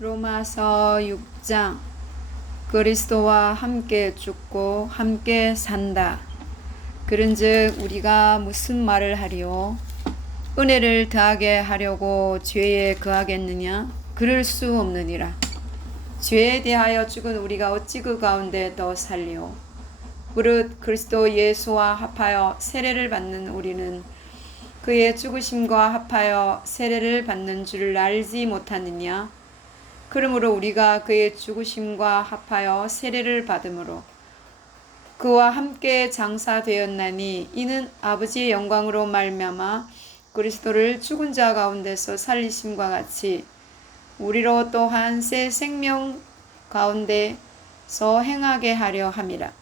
로마서 6장. 그리스도와 함께 죽고 함께 산다. 그런즉 우리가 무슨 말을 하리요? 은혜를 더하게 하려고 죄에 거하겠느냐? 그럴 수 없느니라. 죄에 대하여 죽은 우리가 어찌 그 가운데 더 살리요? 무릇 그리스도 예수와 합하여 세례를 받는 우리는 그의 죽으심과 합하여 세례를 받는 줄을 알지 못하느냐? 그러므로 우리가 그의 죽으심과 합하여 세례를 받음으로 그와 함께 장사되었나니 이는 아버지의 영광으로 말미암아 그리스도를 죽은 자 가운데서 살리심과 같이 우리로 또한 새 생명 가운데서 행하게 하려 함이라.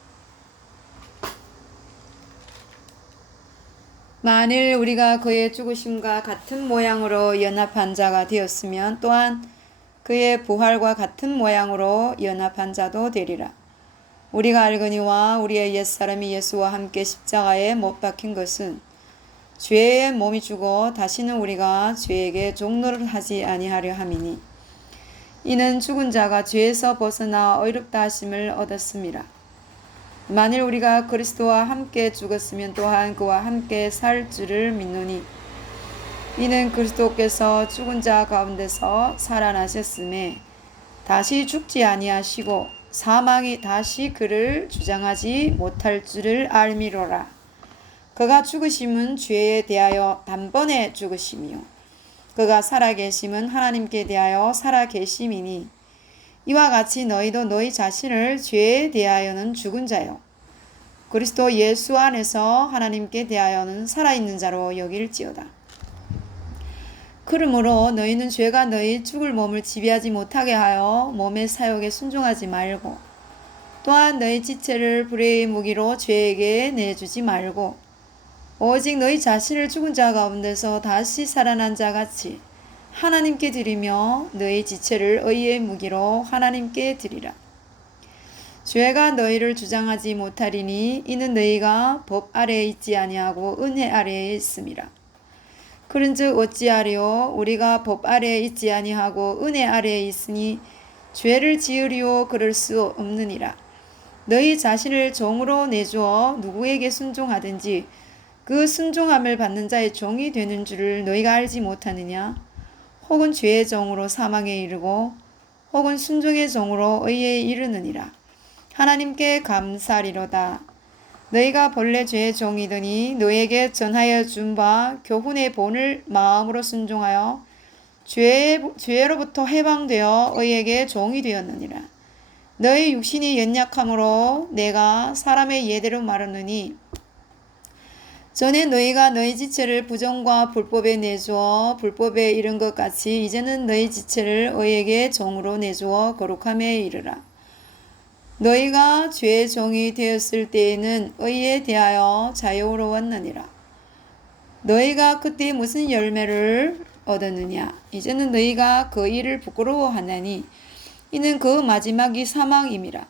만일 우리가 그의 죽으심과 같은 모양으로 연합한 자가 되었으면 또한 그의 부활과 같은 모양으로 연합한 자도 되리라. 우리가 알거니와 우리의 옛사람이 예수와 함께 십자가에 못 박힌 것은 죄의 몸이 죽어 다시는 우리가 죄에게 종노를 하지 아니하려 함이니 이는 죽은 자가 죄에서 벗어나 의롭다 하심을 얻었음이라. 만일 우리가 그리스도와 함께 죽었으면 또한 그와 함께 살 줄을 믿노니 이는 그리스도께서 죽은 자 가운데서 살아나셨음에 다시 죽지 아니하시고 사망이 다시 그를 주장하지 못할 줄을 알미로라. 그가 죽으심은 죄에 대하여 단번에 죽으심이요 그가 살아계심은 하나님께 대하여 살아계심이니 이와 같이 너희도 너희 자신을 죄에 대하여는 죽은 자요 그리스도 예수 안에서 하나님께 대하여는 살아있는 자로 여길지어다. 그러므로 너희는 죄가 너희 죽을 몸을 지배하지 못하게 하여 몸의 사욕에 순종하지 말고 또한 너희 지체를 불의의 무기로 죄에게 내주지 말고 오직 너희 자신을 죽은 자 가운데서 다시 살아난 자 같이 하나님께 드리며 너희 지체를 의의 무기로 하나님께 드리라. 죄가 너희를 주장하지 못하리니 이는 너희가 법 아래에 있지 아니하고 은혜 아래에 있음이라. 그런즉 어찌하리요? 우리가 법 아래에 있지 아니하고 은혜 아래에 있으니 죄를 지으리요? 그럴 수 없느니라. 너희 자신을 종으로 내주어 누구에게 순종하든지 그 순종함을 받는 자의 종이 되는 줄을 너희가 알지 못하느냐? 혹은 죄의 종으로 사망에 이르고 혹은 순종의 종으로 의에 이르느니라. 하나님께 감사리로다. 너희가 본래 죄의 종이더니 너희에게 전하여 준 바 교훈의 본을 마음으로 순종하여 죄로부터 해방되어 의에게 종이 되었느니라. 너희 육신이 연약함으로 내가 사람의 예대로 말하느니 전에 너희가 너희 지체를 부정과 불법에 내주어 불법에 이른 것 같이 이제는 너희 지체를 의에게 종으로 내주어 거룩함에 이르라. 너희가 죄의 종이 되었을 때에는 의에 대하여 자유로웠느니라. 너희가 그때 무슨 열매를 얻었느냐? 이제는 너희가 그 일을 부끄러워하나니 이는 그 마지막이 사망임이라.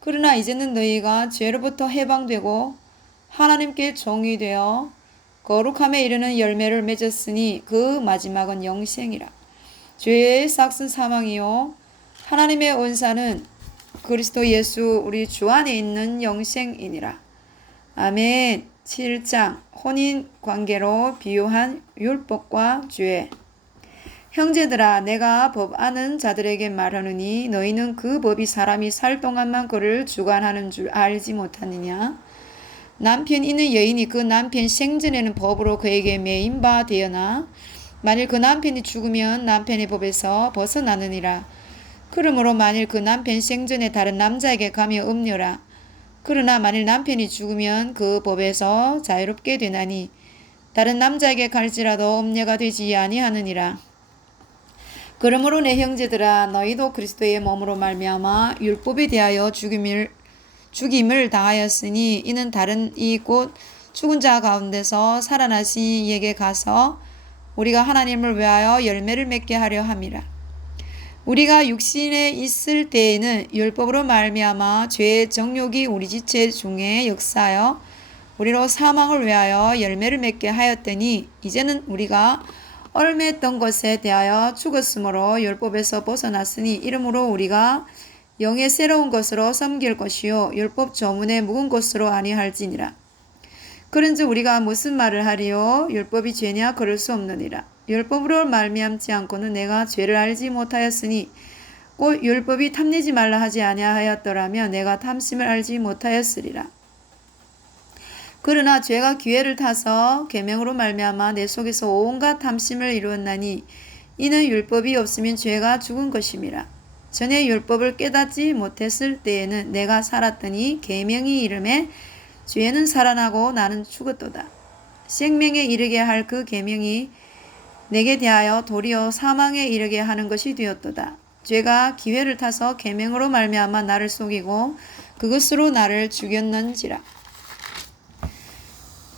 그러나 이제는 너희가 죄로부터 해방되고 하나님께 종이 되어 거룩함에 이르는 열매를 맺었으니 그 마지막은 영생이라. 죄의 삭은 사망이요 하나님의 원사는 그리스도 예수 우리 주 안에 있는 영생이니라. 아멘. 7장 혼인 관계로 비유한 율법과 죄. 형제들아 내가 법 아는 자들에게 말하느니 너희는 그 법이 사람이 살 동안만 그를 주관하는 줄 알지 못하느냐? 남편 있는 여인이 그 남편 생전에는 법으로 그에게 매인 바 되어나 만일 그 남편이 죽으면 남편의 법에서 벗어나느니라. 그러므로 만일 그 남편 생전에 다른 남자에게 가며 음녀라. 그러나 만일 남편이 죽으면 그 법에서 자유롭게 되나니 다른 남자에게 갈지라도 음녀가 되지 아니하느니라. 그러므로 내 형제들아 너희도 그리스도의 몸으로 말미암아 율법에 대하여 죽임을 당하였으니 이는 다른 이 곧 죽은 자 가운데서 살아나신 이에게 가서 우리가 하나님을 위하여 열매를 맺게 하려 함이라. 우리가 육신에 있을 때에는 율법으로 말미암아 죄의 정욕이 우리 지체 중에 역사하여 우리로 사망을 위하여 열매를 맺게 하였더니 이제는 우리가 얽매였던 것에 대하여 죽었으므로 율법에서 벗어났으니 이러므로 우리가 영의 새로운 것으로 섬길 것이요 율법 조문에 묵은 것으로 아니할지니라. 그런즉 우리가 무슨 말을 하리요? 율법이 죄냐? 그럴 수 없느니라. 율법으로 말미암지 않고는 내가 죄를 알지 못하였으니 곧 율법이 탐내지 말라 하지 아니하였더라면 내가 탐심을 알지 못하였으리라. 그러나 죄가 기회를 타서 계명으로 말미암아 내 속에서 온갖 탐심을 이루었나니 이는 율법이 없으면 죄가 죽은 것임이라. 전에 율법을 깨닫지 못했을 때에는 내가 살았더니 계명이 이름에 죄는 살아나고 나는 죽었도다. 생명에 이르게 할 그 계명이 내게 대하여 도리어 사망에 이르게 하는 것이 되었도다. 죄가 기회를 타서 계명으로 말미암아 나를 속이고 그것으로 나를 죽였는지라.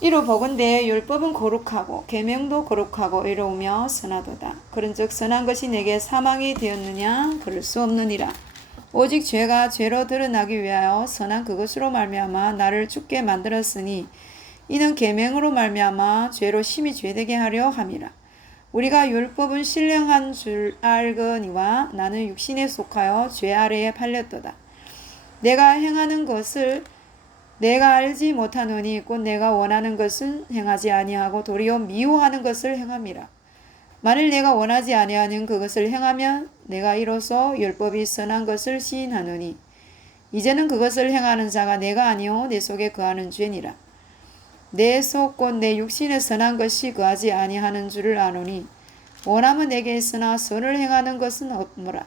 이로 보건대 율법은 거룩하고 계명도 거룩하고 이로우며 선하도다. 그런즉 선한 것이 내게 사망이 되었느냐? 그럴 수 없느니라. 오직 죄가 죄로 드러나기 위하여 선한 그것으로 말미암아 나를 죽게 만들었으니 이는 계명으로 말미암아 죄로 심히 죄되게 하려 함이라. 우리가 율법은 신령한 줄 알거니와 나는 육신에 속하여 죄 아래에 팔렸도다. 내가 행하는 것을 내가 알지 못하노니 곧 내가 원하는 것은 행하지 아니하고 도리어 미워하는 것을 행함이라. 만일 내가 원하지 아니하는 그것을 행하면 내가 이로써 율법이 선한 것을 시인하노니 이제는 그것을 행하는 자가 내가 아니오 내 속에 거하는 죄니라. 내 속 곧 내 육신에 선한 것이 거하지 아니하는 줄을 아노니 원함은 내게 있으나 선을 행하는 것은 없노라.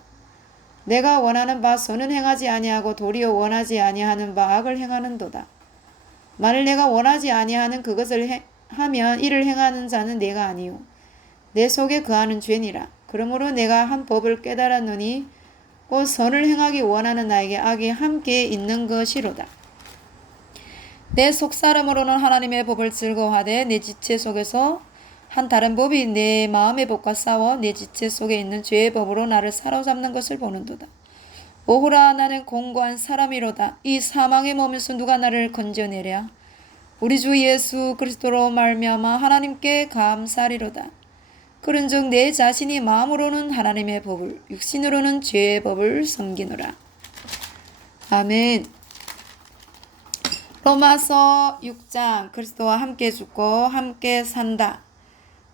내가 원하는 바 선은 행하지 아니하고 도리어 원하지 아니하는 바 악을 행하는도다. 만일 내가 원하지 아니하는 그것을 하면 이를 행하는 자는 내가 아니요 내 속에 거하는 죄니라. 그러므로 내가 한 법을 깨달았노니 곧 선을 행하기 원하는 나에게 악이 함께 있는 것이로다. 내 속사람으로는 하나님의 법을 즐거워하되 내 지체 속에서 한 다른 법이 내 마음의 법과 싸워 내 지체 속에 있는 죄의 법으로 나를 사로잡는 것을 보는도다. 오호라 나는 공고한 사람이로다. 이 사망의 몸에서 누가 나를 건져내랴. 우리 주 예수 그리스도로 말미암아 하나님께 감사리로다. 그런즉 내 자신이 마음으로는 하나님의 법을 육신으로는 죄의 법을 섬기노라. 아멘. 로마서 6장 그리스도와 함께 죽고 함께 산다.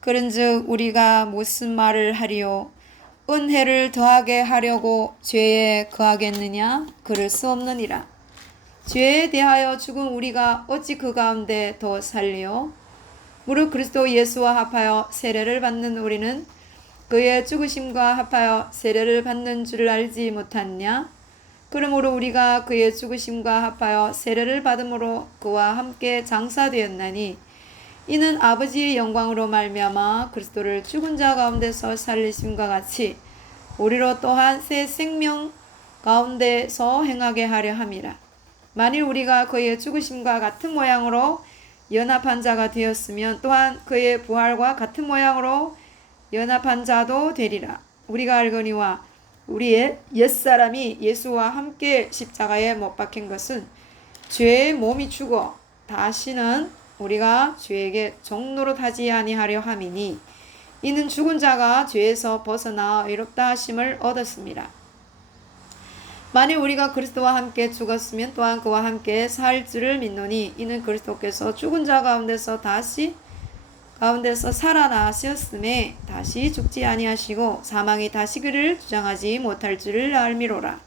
그런즉 우리가 무슨 말을 하리요? 은혜를 더하게 하려고 죄에 거하겠느냐? 그럴 수 없느니라. 죄에 대하여 죽은 우리가 어찌 그 가운데 더 살리요? 무릇 그리스도 예수와 합하여 세례를 받는 우리는 그의 죽으심과 합하여 세례를 받는 줄을 알지 못하느냐? 그러므로 우리가 그의 죽으심과 합하여 세례를 받음으로 그와 함께 장사되었나니 이는 아버지의 영광으로 말미암아 그리스도를 죽은 자 가운데서 살리심과 같이 우리로 또한 새 생명 가운데서 행하게 하려 함이라. 만일 우리가 그의 죽으심과 같은 모양으로 연합한 자가 되었으면 또한 그의 부활과 같은 모양으로 연합한 자도 되리라. 우리가 알거니와 우리의 옛사람이 예수와 함께 십자가에 못 박힌 것은 죄의 몸이 죽어 다시는 우리가 죄에게 종노릇 하지 아니하려 함이니 이는 죽은 자가 죄에서 벗어나 의롭다 하심을 얻었습니다. 만일 우리가 그리스도와 함께 죽었으면 또한 그와 함께 살 줄을 믿노니 이는 그리스도께서 죽은 자 가운데서 살아나셨음에 다시 죽지 아니하시고 사망이 다시 그를 주장하지 못할 줄을 알미로라.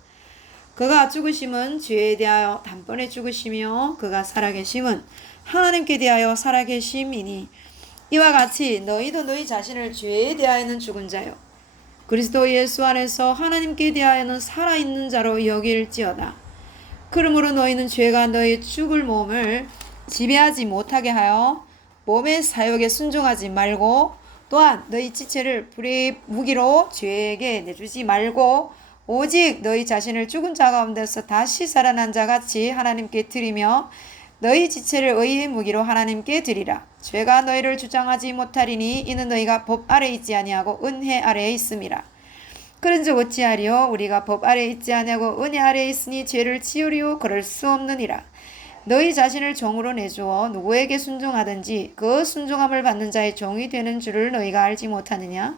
그가 죽으심은 죄에 대하여 단번에 죽으시며 그가 살아계심은 하나님께 대하여 살아계심이니 이와 같이 너희도 너희 자신을 죄에 대하여는 죽은 자요 그리스도 예수 안에서 하나님께 대하여는 살아있는 자로 여길지어다. 그러므로 너희는 죄가 너희 죽을 몸을 지배하지 못하게 하여 몸의 사욕에 순종하지 말고 또한 너희 지체를 불의 무기로 죄에게 내주지 말고 오직 너희 자신을 죽은 자 가운데서 다시 살아난 자같이 하나님께 드리며 너희 지체를 의의 무기로 하나님께 드리라. 죄가 너희를 주장하지 못하리니 이는 너희가 법 아래 있지 아니하고 은혜 아래에 있음이라. 그런즉 어찌하리요? 우리가 법 아래 있지 아니하고 은혜 아래에 있으니 죄를 지으리요? 그럴 수 없느니라. 너희 자신을 종으로 내주어 누구에게 순종하든지 그 순종함을 받는 자의 종이 되는 줄을 너희가 알지 못하느냐?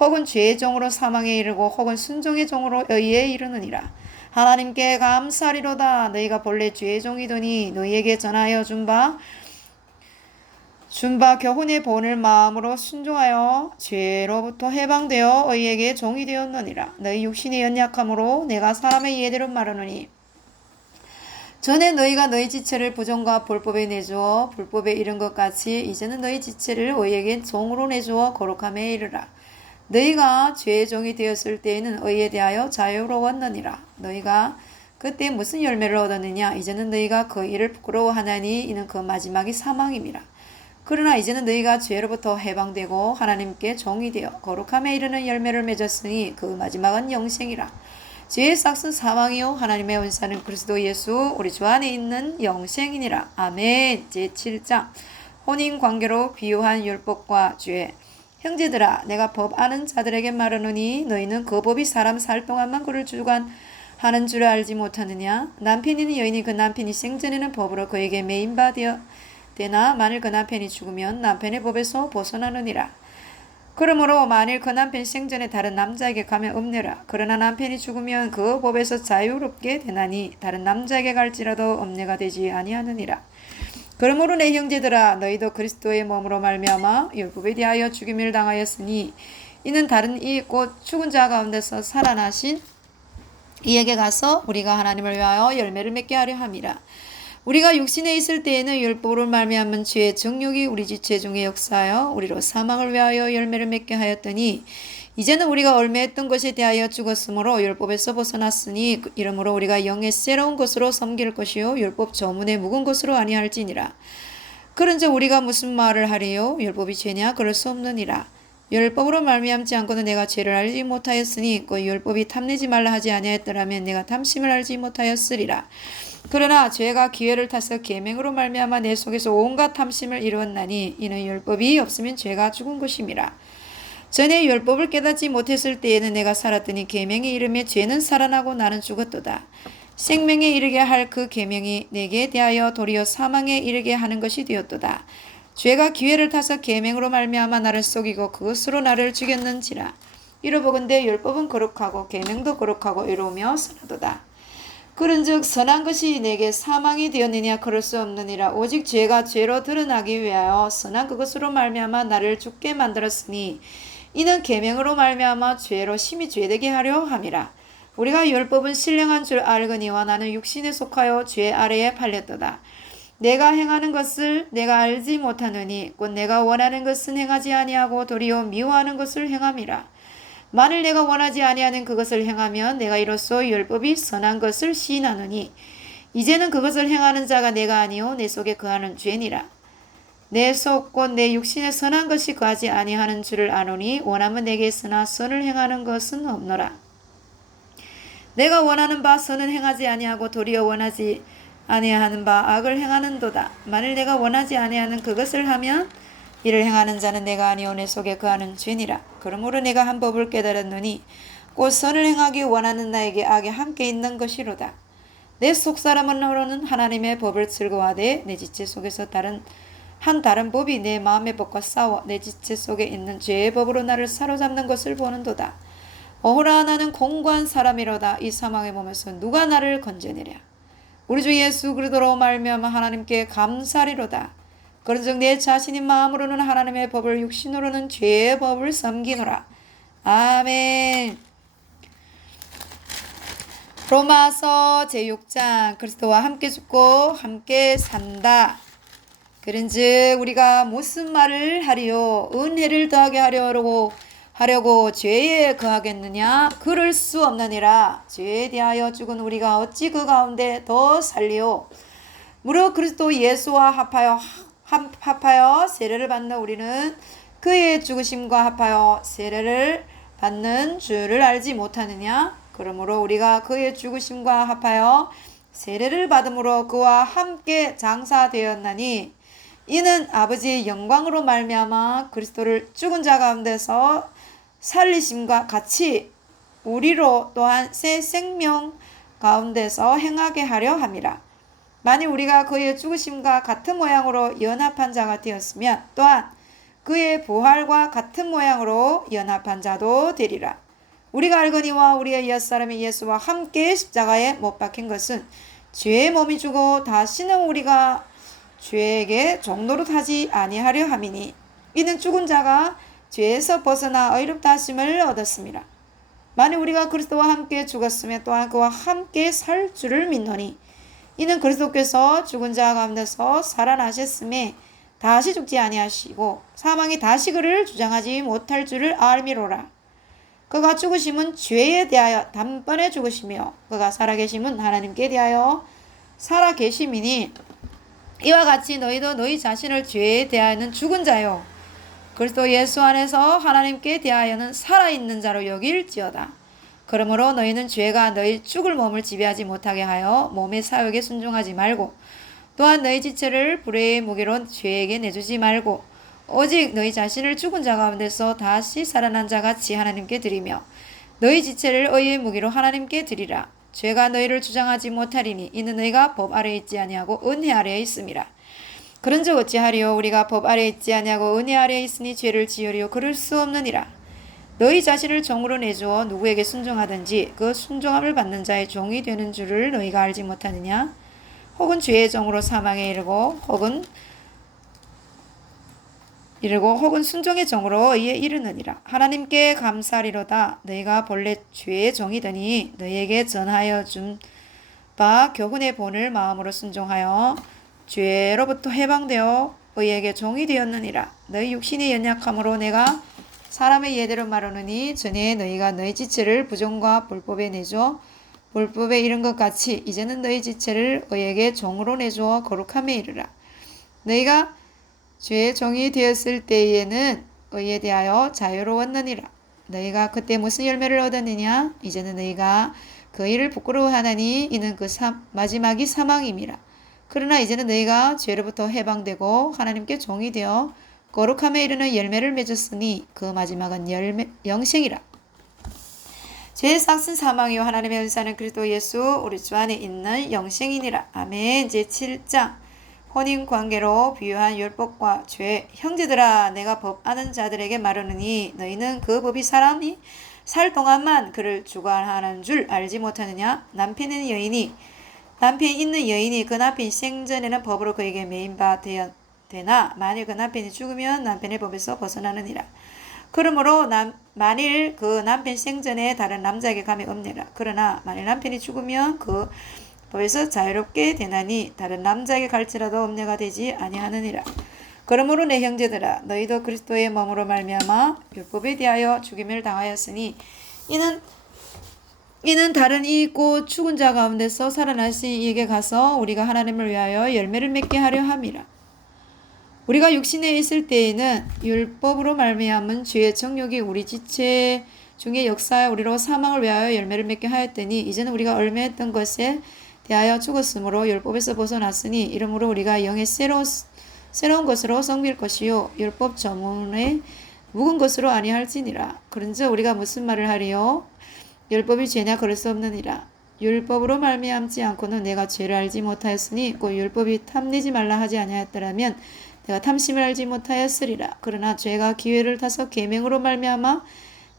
혹은 죄의 종으로 사망에 이르고 혹은 순종의 종으로 의에 이르느니라. 하나님께 감사리로다. 너희가 본래 죄의 종이더니 너희에게 전하여 준바 교훈의 본을 마음으로 순종하여 죄로부터 해방되어 의에게 종이 되었느니라. 너희 육신의 연약함으로 내가 사람의 예대로 말하노니 전에 너희가 너희 지체를 부정과 불법에 내주어 불법에 이른 것 같이 이제는 너희 지체를 의에게 종으로 내주어 거룩함에 이르라. 너희가 죄의 종이 되었을 때에는 의에 대하여 자유로웠느니라. 너희가 그때 무슨 열매를 얻었느냐? 이제는 너희가 그 일을 부끄러워하나니 이는 그 마지막이 사망임이라. 그러나 이제는 너희가 죄로부터 해방되고 하나님께 종이 되어 거룩함에 이르는 열매를 맺었으니 그 마지막은 영생이라. 죄의 싹은 사망이요 하나님의 은사는 그리스도 예수 우리 주 안에 있는 영생이니라. 아멘. 제7장 혼인관계로 비유한 율법과 죄. 형제들아 내가 법 아는 자들에게 말하노니 너희는 그 법이 사람 살 동안만 그를 주관하는 줄 알지 못하느냐. 남편이니 여인이 그 남편이 생전에는 법으로 그에게 매인 바 되나 만일 그 남편이 죽으면 남편의 법에서 벗어나느니라. 그러므로 만일 그 남편 생전에 다른 남자에게 가면 읍내라. 그러나 남편이 죽으면 그 법에서 자유롭게 되나니 다른 남자에게 갈지라도 읍내가 되지 아니하느니라. 그러므로 내 형제들아 너희도 그리스도의 몸으로 말미암아 율법에 대하여 죽임을 당하였으니 이는 다른 이 곧 죽은 자 가운데서 살아나신 이에게 가서 우리가 하나님을 위하여 열매를 맺게 하려 함이라. 우리가 육신에 있을 때에는 율법으로 말미암은 죄의 정욕이 우리 지체 중에 역사하여 우리로 사망을 위하여 열매를 맺게 하였더니 이제는 우리가 얽매였던 것에 대하여 죽었으므로 율법에서 벗어났으니 이러므로 우리가 영의 새로운 것으로 섬길 것이요 율법 저문에 묵은 것으로 아니할지니라. 그런즉 우리가 무슨 말을 하리요? 율법이 죄냐? 그럴 수 없느니라. 율법으로 말미암지 않고는 내가 죄를 알지 못하였으니 그 율법이 탐내지 말라 하지 아니하였더라면 내가 탐심을 알지 못하였으리라. 그러나 죄가 기회를 타서 계명으로 말미암아 내 속에서 온갖 탐심을 이루었나니 이는 율법이 없으면 죄가 죽은 것임이라. 전에 율법을 깨닫지 못했을 때에는 내가 살았더니 계명이 이름에 죄는 살아나고 나는 죽었도다. 생명에 이르게 할 그 계명이 내게 대하여 도리어 사망에 이르게 하는 것이 되었도다. 죄가 기회를 타서 계명으로 말미암아 나를 속이고 그것으로 나를 죽였는지라. 이로보건대 율법은 거룩하고 계명도 거룩하고 이로우며 선하도다. 그런즉 선한 것이 내게 사망이 되었느냐? 그럴 수 없느니라. 오직 죄가 죄로 드러나기 위하여 선한 그것으로 말미암아 나를 죽게 만들었으니 이는 계명으로 말미암아 죄로 심히 죄되게 하려 함이라. 우리가 율법은 신령한 줄 알거니와 나는 육신에 속하여 죄 아래에 팔렸도다. 내가 행하는 것을 내가 알지 못하느니 곧 내가 원하는 것은 행하지 아니하고 도리어 미워하는 것을 행함이라. 만일 내가 원하지 아니하는 그것을 행하면 내가 이로써 율법이 선한 것을 시인하노니 이제는 그것을 행하는 자가 내가 아니요 내 속에 거하는 죄니라. 내 속 곧 내 육신에 선한 것이 거하지 아니하는 줄을 아노니 원하면 내게 있으나 선을 행하는 것은 없노라. 내가 원하는 바 선은 행하지 아니하고 도리어 원하지 아니하는 바 악을 행하는도다. 만일 내가 원하지 아니하는 그것을 하면 이를 행하는 자는 내가 아니오 내 속에 거하는 죄니라. 그러므로 내가 한 법을 깨달았노니 곧 선을 행하기 원하는 나에게 악이 함께 있는 것이로다. 내 속사람으로는 하나님의 법을 즐거워하되 내 지체 속에서 다른 법이 내 마음의 법과 싸워 내 지체 속에 있는 죄의 법으로 나를 사로잡는 것을 보는도다. 어호라 나는 공고한 사람이로다. 이 사망의 몸에서 누가 나를 건져내랴. 우리 주 예수 그리스도로 말미암아 하나님께 감사리로다. 그런즉 내 자신이 마음으로는 하나님의 법을 육신으로는 죄의 법을 섬기노라. 아멘. 로마서 제6장 그리스도와 함께 죽고 함께 산다. 그런즉 우리가 무슨 말을 하리요? 은혜를 더하게 하려고 죄에 거하겠느냐? 그럴 수 없느니라. 죄에 대하여 죽은 우리가 어찌 그 가운데 더 살리요? 무릇 그리스도 예수와 합하여 세례를 받는 우리는 그의 죽으심과 합하여 세례를 받는 줄을 알지 못하느냐? 그러므로 우리가 그의 죽으심과 합하여 세례를 받음으로 그와 함께 장사되었나니 이는 아버지의 영광으로 말미암아 그리스도를 죽은 자 가운데서 살리심과 같이 우리로 또한 새 생명 가운데서 행하게 하려 함이라. 만일 우리가 그의 죽으심과 같은 모양으로 연합한 자가 되었으면 또한 그의 부활과 같은 모양으로 연합한 자도 되리라. 우리가 알거니와 우리의 옛사람이 예수와 함께 십자가에 못 박힌 것은 죄의 몸이 죽어 다시는 우리가 죄에게 종노릇 하지 아니하려 함이니 이는 죽은 자가 죄에서 벗어나 의롭다 하심을 얻었습니다. 만일 우리가 그리스도와 함께 죽었으면 또한 그와 함께 살 줄을 믿노니 이는 그리스도께서 죽은 자 가운데서 살아나셨음에 다시 죽지 아니하시고 사망이 다시 그를 주장하지 못할 줄을 알미로라. 그가 죽으심은 죄에 대하여 단번에 죽으시며 그가 살아계심은 하나님께 대하여 살아계심이니 이와 같이 너희도 너희 자신을 죄에 대하여는 죽은 자요 그리스도 예수 안에서 하나님께 대하여는 살아있는 자로 여길지어다. 그러므로 너희는 죄가 너희 죽을 몸을 지배하지 못하게 하여 몸의 사욕에 순종하지 말고 또한 너희 지체를 불의의 무기로 죄에게 내주지 말고 오직 너희 자신을 죽은 자 가운데서 다시 살아난 자같이 하나님께 드리며 너희 지체를 의의 무기로 하나님께 드리라. 죄가 너희를 주장하지 못하리니 이는 너희가 법 아래에 있지 아니하고 은혜 아래에 있음이라. 그런즉 어찌하리요 우리가 법 아래에 있지 아니하고 은혜 아래에 있으니 죄를 지으리요 그럴 수 없느니라. 너희 자신을 종으로 내주어 누구에게 순종하든지 그 순종함을 받는 자의 종이 되는 줄을 너희가 알지 못하느냐. 혹은 죄의 종으로 사망에 이르고 혹은 순종의 종으로 의에 이르느니라. 하나님께 감사리로다. 너희가 본래 죄의 종이더니 너희에게 전하여 준 바 교훈의 본을 마음으로 순종하여 죄로부터 해방되어 의에게 종이 되었느니라. 너희 육신의 연약함으로 내가 사람의 예대로 말하느니 전에 너희가 너희 지체를 부정과 불법에 내줘 불법에 이른 것 같이 이제는 너희 지체를 의에게 종으로 내주어 거룩함에 이르라. 너희가 죄의 종이 되었을 때에는 의에 대하여 자유로웠느니라. 너희가 그때 무슨 열매를 얻었느냐? 이제는 너희가 그 일을 부끄러워하나니 이는 그 마지막이 사망임이라. 그러나 이제는 너희가 죄로부터 해방되고 하나님께 종이 되어 거룩함에 이르는 열매를 맺었으니 그 마지막은 영생이라. 죄의 싹은 사망이요 하나님의 은사는 그리스도 예수 우리 주 안에 있는 영생이니라. 아멘. 제7장 혼인관계로 비유한 율법과 죄. 형제들아 내가 법 아는 자들에게 말하느니 너희는 그 법이 사람이 살 동안만 그를 주관하는 줄 알지 못하느냐. 남편 있는 여인이 그 남편이 생전에는 법으로 그에게 매인 바 되나 만일 그 남편이 죽으면 남편의 법에서 벗어나느니라. 그러므로 만일 그 남편 생전에 다른 남자에게 감이 없느니라. 그러나 만일 남편이 죽으면 그 법에서 자유롭게 되나니 다른 남자에게 갈지라도 엄내가 되지 아니하느니라. 그러므로 내 형제들아 너희도 그리스도의 몸으로 말미암아 율법에 대하여 죽임을 당하였으니 이는 다른 이 있고 죽은 자 가운데서 살아나신 이에게 가서 우리가 하나님을 위하여 열매를 맺게 하려 함이라. 우리가 육신에 있을 때에는 율법으로 말미암은 죄의 정욕이 우리 지체 중에 역사하여 우리로 사망을 위하여 열매를 맺게 하였더니 이제는 우리가 얽매였던 것에 대하여 죽었으므로 율법에서 벗어났으니 이러므로 우리가 영의 새로운 것으로 성빌 것이요 율법 저문에 묵은 것으로 아니할지니라. 그런즉 우리가 무슨 말을 하리요? 율법이 죄냐 그럴 수 없느니라. 율법으로 말미암지 않고는 내가 죄를 알지 못하였으니 곧 율법이 탐내지 말라 하지 아니하였더라면 내가 탐심을 알지 못하였으리라. 그러나 죄가 기회를 타서 계명으로 말미암아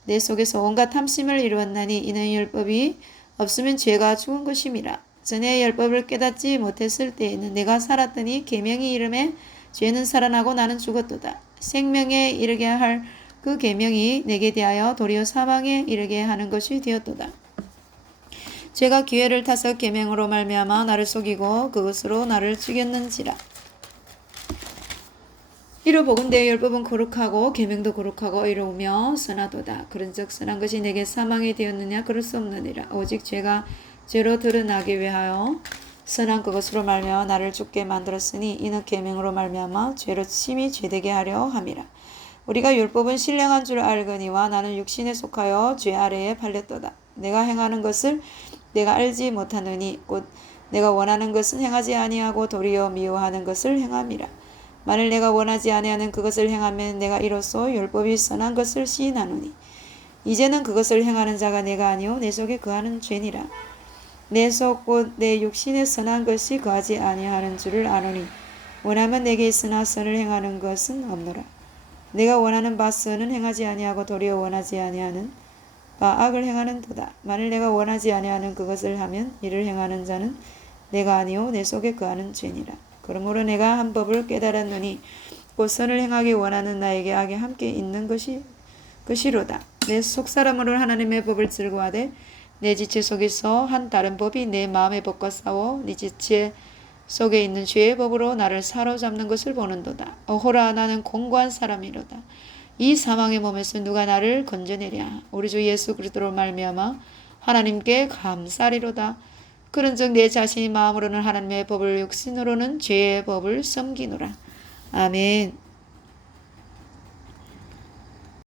내 속에서 온갖 탐심을 이루었나니 이는 율법이 없으면 죄가 죽은 것임이라. 전에 율법을 깨닫지 못했을 때에는 내가 살았더니 계명이 이름에 죄는 살아나고 나는 죽었도다. 생명에 이르게 할 그 계명이 내게 대하여 도리어 사망에 이르게 하는 것이 되었도다. 죄가 기회를 타서 계명으로 말미암아 나를 속이고 그것으로 나를 죽였는지라. 이로 보건대 율법은 거룩하고 계명도 거룩하고 의로우며 선하도다. 그런즉 선한 것이 내게 사망이 되었느냐 그럴 수 없느니라. 오직 죄가 죄로 드러나기 위하여 선한 그것으로 말미암아 나를 죽게 만들었으니 이는 계명으로 말미암아 죄로 심히 죄되게 하려 함이라. 우리가 율법은 신령한 줄 알거니와 나는 육신에 속하여 죄 아래에 팔렸도다. 내가 행하는 것을 내가 알지 못하느니 곧 내가 원하는 것은 행하지 아니하고 도리어 미워하는 것을 행함이라. 만일 내가 원하지 아니하는 그것을 행하면 내가 이로써 율법이 선한 것을 시인하노니 이제는 그것을 행하는 자가 내가 아니오 내 속에 거하는 죄니라. 내 속 곧 내 육신에 선한 것이 거하지 아니하는 줄을 아노니 원하면 내게 있으나 선을 행하는 것은 없노라. 내가 원하는 바 선은 행하지 아니하고 도리어 원하지 아니하는 바 악을 행하는 도다. 만일 내가 원하지 아니하는 그것을 하면 이를 행하는 자는 내가 아니오 내 속에 거하는 죄니라. 그러므로 내가 한 법을 깨달았노니 곧 선을 행하기 원하는 나에게 악이 함께 있는 것이로다. 내 속사람으로 하나님의 법을 즐거워하되 내 지체 속에서 한 다른 법이 내 마음의 법과 싸워 네 지체 속에 있는 죄의 법으로 나를 사로잡는 것을 보는도다. 어호라 나는 공고한 사람이로다. 이 사망의 몸에서 누가 나를 건져내랴. 우리 주 예수 그리스도로 말미암아 하나님께 감사리로다. 그런즉 내 자신이 마음으로는 하나님의 법을 육신으로는 죄의 법을 섬기노라. 아멘.